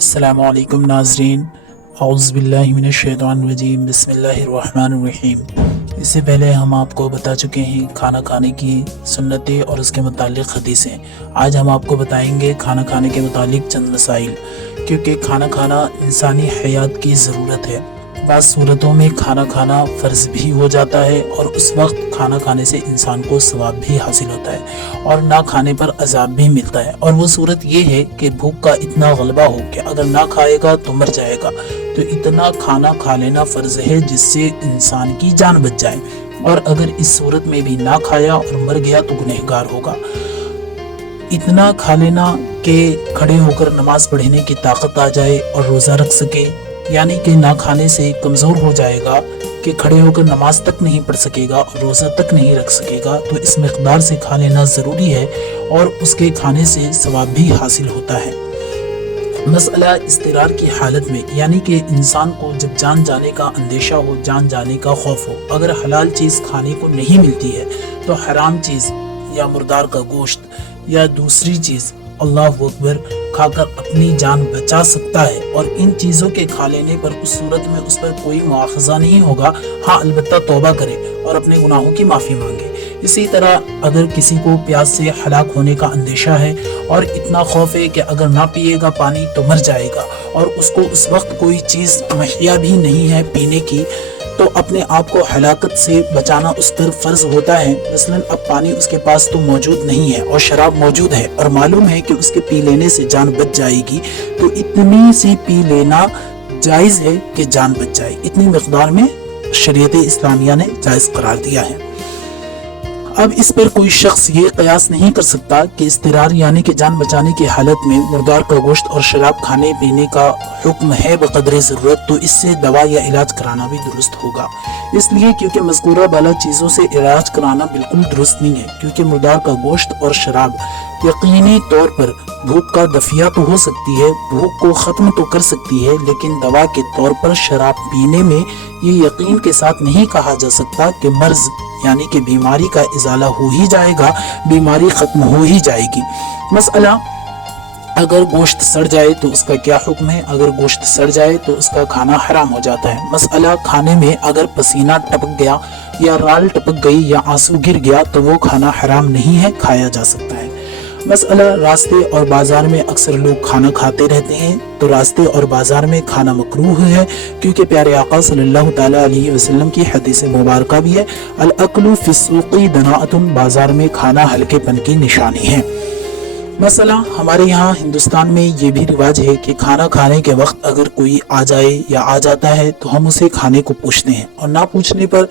السلام علیکم ناظرین، اعوذ باللہ من الشیطان الرجیم، بسم اللہ الرحمن الرحیم۔ اس سے پہلے ہم آپ کو بتا چکے ہیں کھانا کھانے کی سنتیں اور اس کے متعلق حدیثیں۔ آج ہم آپ کو بتائیں گے کھانا کھانے کے متعلق چند مسائل، کیونکہ کھانا کھانا انسانی حیات کی ضرورت ہے۔ بعض صورتوں میں کھانا کھانا فرض بھی ہو جاتا ہے اور اس وقت کھانا کھانے سے انسان کو ثواب بھی حاصل ہوتا ہے اور نہ کھانے پر عذاب بھی ملتا ہے، اور وہ صورت یہ ہے کہ بھوک کا اتنا غلبہ ہو کہ اگر نہ کھائے گا تو مر جائے گا، تو اتنا کھانا کھا لینا فرض ہے جس سے انسان کی جان بچ جائے، اور اگر اس صورت میں بھی نہ کھایا اور مر گیا تو گنہگار ہوگا۔ اتنا کھا لینا کہ کھڑے ہو کر نماز پڑھنے کی طاقت آ جائے اور روزہ رکھ سکے، یعنی کہ نہ کھانے سے کمزور ہو جائے گا کہ کھڑے ہو کر نماز تک نہیں پڑھ سکے گا اور روزہ تک نہیں رکھ سکے گا، تو اس مقدار سے کھا لینا ضروری ہے اور اس کے کھانے سے ثواب بھی حاصل ہوتا ہے۔ مسئلہ اضطرار کی حالت میں، یعنی کہ انسان کو جب جان جانے کا اندیشہ ہو، جان جانے کا خوف ہو، اگر حلال چیز کھانے کو نہیں ملتی ہے تو حرام چیز یا مردار کا گوشت یا دوسری چیز اللہ اکبر کھا کر اپنی جان بچا سکتا ہے، اور ان چیزوں کے کھا لینے پر اس صورت میں اس پر کوئی مواخذہ نہیں ہوگا، ہاں البتہ توبہ کرے اور اپنے گناہوں کی معافی مانگے۔ اسی طرح اگر کسی کو پیاس سے ہلاک ہونے کا اندیشہ ہے اور اتنا خوف ہے کہ اگر نہ پیے گا پانی تو مر جائے گا، اور اس کو اس وقت کوئی چیز مہیا بھی نہیں ہے پینے کی، تو اپنے آپ کو ہلاکت سے بچانا اس پر فرض ہوتا ہے۔ مثلا اب پانی اس کے پاس تو موجود نہیں ہے اور شراب موجود ہے اور معلوم ہے کہ اس کے پی لینے سے جان بچ جائے گی، تو اتنی سی پی لینا جائز ہے کہ جان بچ جائے، اتنی مقدار میں شریعت اسلامیہ نے جائز قرار دیا ہے۔ اب اس پر کوئی شخص یہ قیاس نہیں کر سکتا کہ اضطرار یعنی کہ جان بچانے کی حالت میں مردار کا گوشت اور شراب کھانے پینے کا حکم ہے بقدر ضرورت، تو اس سے دوا یا علاج کرانا بھی درست ہوگا، اس لیے کیونکہ مذکورہ بالا چیزوں سے علاج کرانا بالکل درست نہیں ہے، کیونکہ مردار کا گوشت اور شراب یقینی طور پر بھوک کا دفیہ تو ہو سکتی ہے، بھوک کو ختم تو کر سکتی ہے، لیکن دوا کے طور پر شراب پینے میں یہ یقین کے ساتھ نہیں کہا جا سکتا کہ مرض یعنی کہ بیماری کا ازالہ ہو ہی جائے گا، بیماری ختم ہو ہی جائے گی۔ مسئلہ اگر گوشت سڑ جائے تو اس کا کیا حکم ہے؟ اگر گوشت سڑ جائے تو اس کا کھانا حرام ہو جاتا ہے۔ مسئلہ کھانے میں اگر پسینہ ٹپک گیا یا رال ٹپک گئی یا آنسو گر گیا تو وہ کھانا حرام نہیں ہے، کھایا جا سکتا ہے۔ مسئلہ راستے اور بازار میں اکثر لوگ کھانا کھاتے رہتے ہیں، تو راستے اور بازار میں کھانا مکروہ ہے، کیونکہ پیارے آقا صلی اللہ تعالیٰ علیہ وسلم کی حدیث مبارکہ بھی ہے، الاکل فی السوق دناءۃ، بازار میں کھانا ہلکے پن کی نشانی ہے۔ مسئلہ ہمارے یہاں ہندوستان میں یہ بھی رواج ہے کہ کھانا کھانے کے وقت اگر کوئی آ جائے یا آ جاتا ہے تو ہم اسے کھانے کو پوچھتے ہیں، اور نہ پوچھنے پر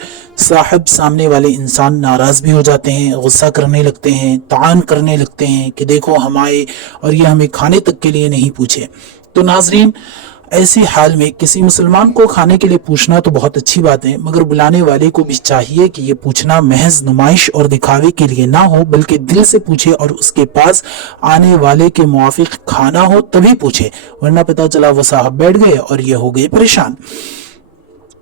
صاحب سامنے والے انسان ناراض بھی ہو جاتے ہیں، غصہ کرنے لگتے ہیں، طعن کرنے لگتے ہیں کہ دیکھو ہم آئے اور یہ ہمیں کھانے تک کے لیے نہیں پوچھے۔ تو ناظرین، ایسی حال میں کسی مسلمان کو کھانے کے لیے پوچھنا تو بہت اچھی بات ہے، مگر بلانے والے کو بھی چاہیے کہ یہ پوچھنا محض نمائش اور دکھاوے کے لیے نہ ہو، بلکہ دل سے پوچھے اور اس کے پاس آنے والے کے موافق کھانا ہو تبھی پوچھے، ورنہ پتہ چلا وہ صاحب بیٹھ گئے اور یہ ہو گئے پریشان۔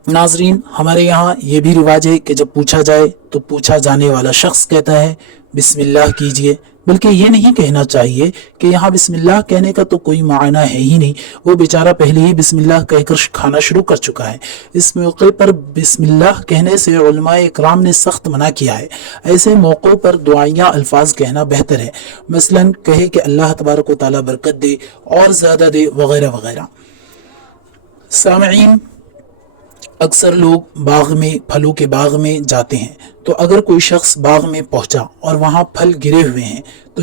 ناظرین، ہمارے یہاں یہ بھی رواج ہے کہ جب پوچھا جائے تو پوچھا جانے والا شخص کہتا ہے بسم اللہ کیجئے، بلکہ یہ نہیں کہنا چاہیے کہ یہاں بسم اللہ کہنے کا تو کوئی معنی ہے ہی نہیں، وہ بیچارہ پہلے ہی بسم اللہ کہہ کر کھانا شروع کر چکا ہے۔ اس موقع پر بسم اللہ کہنے سے علماء اکرام نے سخت منع کیا ہے۔ ایسے موقعوں پر دعائیہ الفاظ کہنا بہتر ہے، مثلا کہے کہ اللہ تبارک و تعالیٰ برکت دے اور زیادہ دے وغیرہ وغیرہ۔ سامعین، اکثر لوگ باغ میں، پھلوں کے باغ میں جاتے ہیں، تو اگر کوئی شخص باغ میں پہنچا اور وہاں پھل گرے ہوئے ہیں تو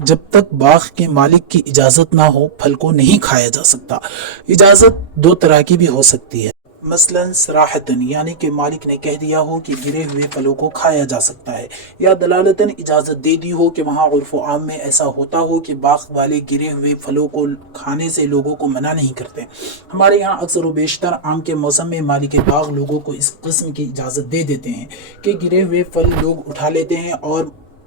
جب تک باغ کے مالک کی اجازت نہ ہو پھل کو نہیں کھایا جا سکتا۔ اجازت دو طرح کی بھی ہو سکتی ہے، مثلا صراحتاً یعنی کہ مالک نے کہہ دیا ہو کہ گرے ہوئے پھلوں کو کھایا جا سکتا ہے، یا دلالتاً اجازت دے دی ہو کہ وہاں عرف و عام میں ایسا ہوتا ہو کہ باغ والے گرے ہوئے پھلوں کو کھانے سے لوگوں کو منع نہیں کرتے۔ ہمارے یہاں اکثر و بیشتر آم کے موسم میں مالک باغ لوگوں کو اس قسم کی اجازت دے دیتے ہیں کہ گرے ہوئے پھل لوگ اٹھا لیتے ہیں اور